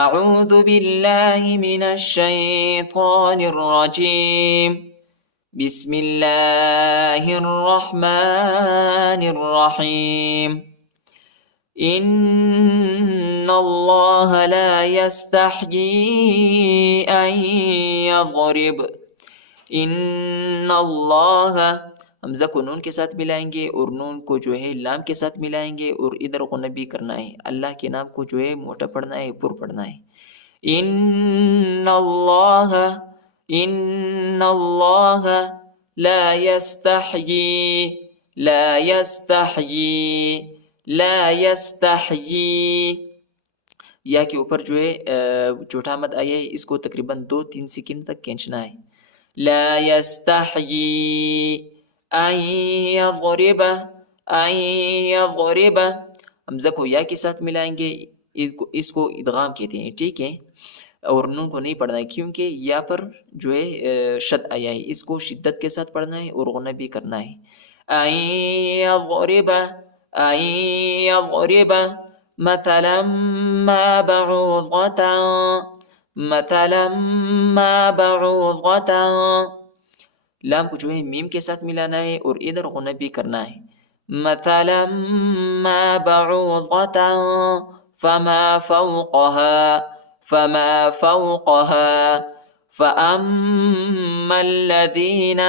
أعوذ بالله من الشيطان الرجيم. بسم الله الرحمن الرحيم. إن الله لا يستحيي أن يضرب. إن الله حمزہ کو نون کے ساتھ ملائیں گے اور نون کو جو ہے لام کے ساتھ ملائیں گے اور ادھر غنبی کرنا ہے. اللہ کے نام کو جو ہے موٹا پڑھنا ہے، پر پڑھنا ہے. ان اللہ لا يستحيي یا کے اوپر جو ہے چھوٹا مد آیا ہے، اس کو تقریباً 2-3 سیکنڈ تک کھینچنا ہے. لا يستحيي ان يضرب. حمزہ کو یا کے ساتھ ملائیں گے، اس کو ادغام کہتے ہیں، ٹھیک ہے. اور نون کو نہیں پڑھنا ہے کیونکہ یا پر جو ہے شد آیا ہے، اس کو شدت کے ساتھ پڑھنا ہے اور غنہ بھی کرنا ہے. ان يضرب مثلا ما بعوضة. لام کو جو ہے میم کے ساتھ ملانا ہے اور ادھر غنہ بھی کرنا ہے. مثلا ما بعوضة فما فوقها فأما الذين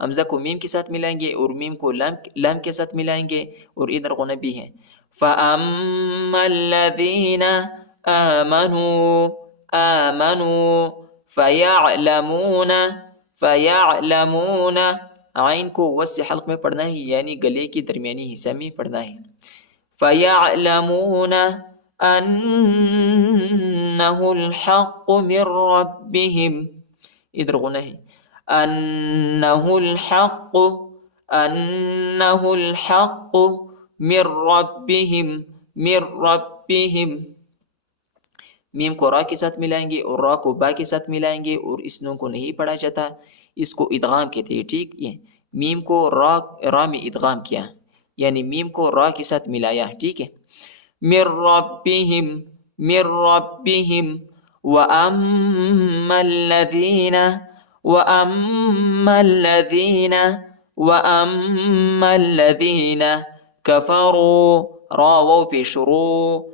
حمزہ کو میم کے ساتھ ملائیں گے اور میم کو لام کے ساتھ ملائیں گے اور ادھر غنہ بھی ہے. فَأَمَّا الَّذِينَ آمَنُوا فَيَعْلَمُونَ. عین کو وسط حلق میں پڑھنا ہے، یعنی گلے کی درمیانی حصہ میں پڑھنا ہے. فَيَعْلَمُونَ أَنَّهُ الْحَقُّ مِنْ رَبِّهِمْ. ادھر غنہ ہے. أَنَّهُ الْحَقُّ مِنْ رَبِّهِمْ. میم کو را کے ساتھ ملائیں گے اور را کو با کے ساتھ ملائیں گے اور اس نون کو نہیں پڑھا جاتا، اس کو ادغام کہتے ہیں، ٹھیک ہے. میم کو را میں ادغام کیا، یعنی میم کو را کے ساتھ ملایا، ٹھیک ہے. مِنْ رَبِّهِمْ وَأَمَّا الَّذِينَ كَفَرُوا. را واو پیش رو،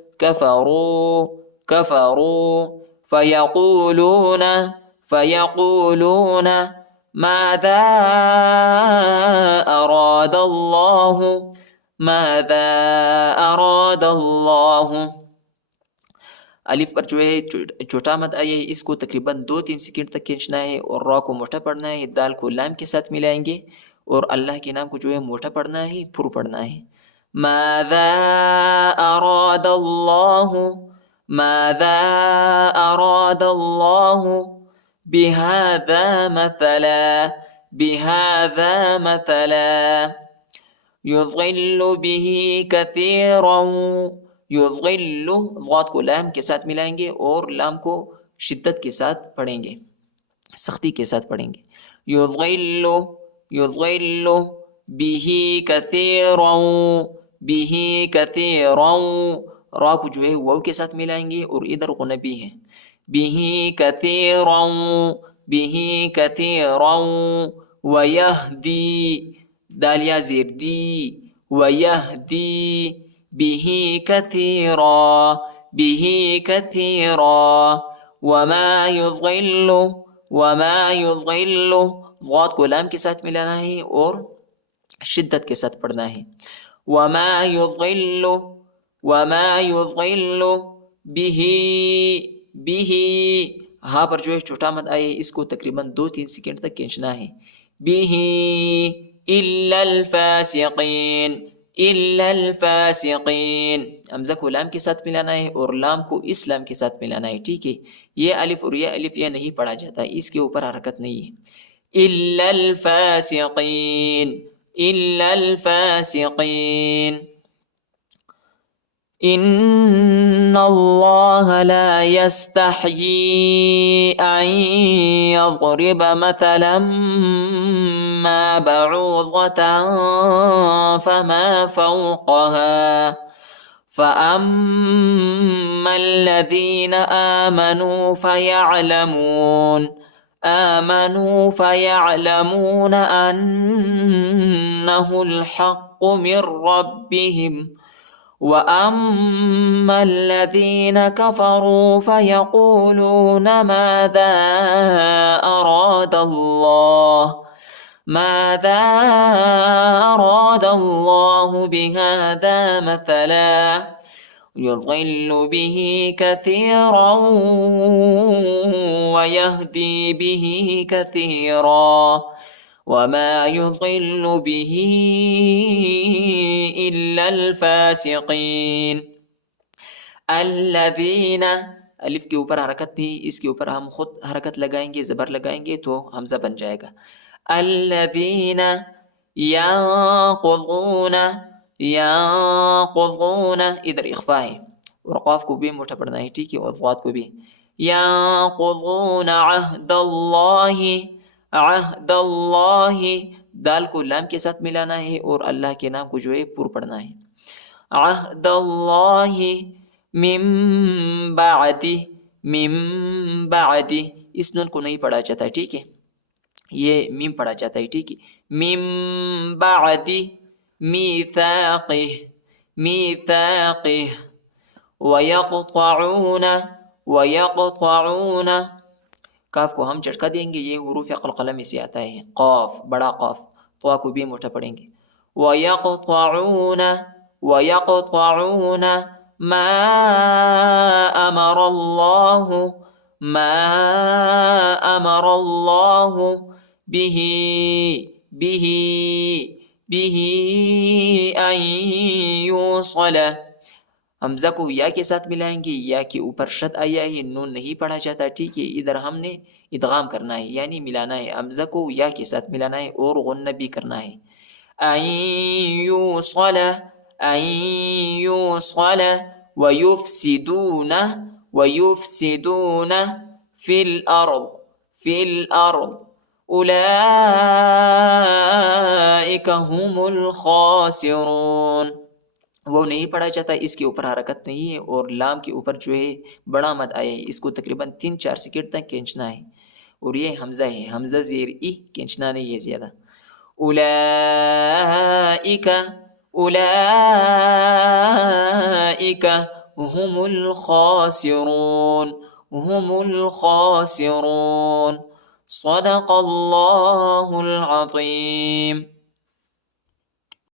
كفروا فيقولون ماذا أراد الله. الف پر جو ہے چھوٹا مد آیا ہے، اس کو تقریباً 2-3 سیکنڈ تک کھینچنا ہے اور را کو موٹا پڑھنا ہے. دال کو لام کے ساتھ ملائیں گے اور اللہ کے نام کو جو ہے موٹا پڑھنا ہے، پر پڑھنا ہے. ماذا أراد الله بهذا مثلا يضل به كثيرا. یضل ضاد کو لام کے ساتھ ملائیں گے اور لام کو شدت کے ساتھ پڑھیں گے، سختی کے ساتھ پڑھیں گے. یضل به كثيرا. را کو جو ہے واو کے ساتھ ملائیں گے اور ادھر غنہ بھی ہے. به كثيرا ويهدي. دالیا زیر دی، ويهدي به كثيرا. وما يضل ضاد کو لام کے ساتھ ملانا ہے اور شدت کے ساتھ پڑھنا ہے. وما يضل به ہاں پر جو ہے چھوٹا مد آئے، اس کو تقریباً 2-3 سیکنڈ تک کھینچنا ہے. به الا الفاسقین. حمزہ کو لام کے ساتھ ملانا ہے اور لام کو اس لام کے ساتھ ملانا ہے، ٹھیک ہے. یہ الف اور یہ الف یہ نہیں پڑھا جاتا، اس کے اوپر حرکت نہیں ہے. الا الفاسقین. إن الله لا يستحيي أن يضرب مثلا ما بعوضة فما فوقها فأما الذين آمنوا فيعلمون أنه الحق من ربهم وأما الذين كفروا فيقولون ماذا أراد الله بهذا مثلا يضل به كثيرا ويهدي به كثيرا وما يضل به إلا الفاسقين. الذین، الف کے اوپر حرکت تھی، اس کے اوپر ہم خود حرکت لگائیں گے، زبر لگائیں گے تو حمزہ بن جائے گا. الذین ينقضون ادھر اخفا ہے اور قاف کو بھی موٹا پڑھنا ہے، ٹھیک ہے، اور ضاد کو بھی. ينقضون عہد اللہ، دال کو لام کے ساتھ ملانا ہے اور اللہ کے نام کو جو ہے پر پڑھنا ہے. عہد اللہ من بعد، اس نون کو نہیں پڑھا جاتا ہے، ٹھیک ہے، یہ میم پڑھا جاتا ہے، ٹھیک ہے. من بعد میثاقہ ویقطعون، کاف کو ہم جھٹکا دیں گے، یہ حروف قلقلہ میں سے آتا ہے، قاف بڑا قاف، طا کو بھی موٹا پڑھیں گے. ویقطعون ما امر اللہ به ان یوصل، حمزہ کو یا کے ساتھ ملائیں گے، یا کے اوپر شد آیا ہے، نون نہیں پڑھا جاتا، ٹھیک ہے. ادھر ہم نے ادغام کرنا ہے، یعنی ملانا ہے، حمزہ کو یا کے ساتھ ملانا ہے اور غنہ بھی کرنا ہے. ان یوصل ویفسدون فی الارض اولئک هم الخاسرون. وہ نہیں پڑھا جاتا، اس کے اوپر حرکت نہیں ہے اور لام کے اوپر جو ہے بڑا مد آیا ہے، اس کو تقریباً 3-4 سیکنڈ تک کھینچنا ہے، اور یہ حمزہ ہے، حمزہ زیر ای کھینچنا نہیں ہے زیادہ. اولئک هم الخاسرون. صدق اللہ العظیم.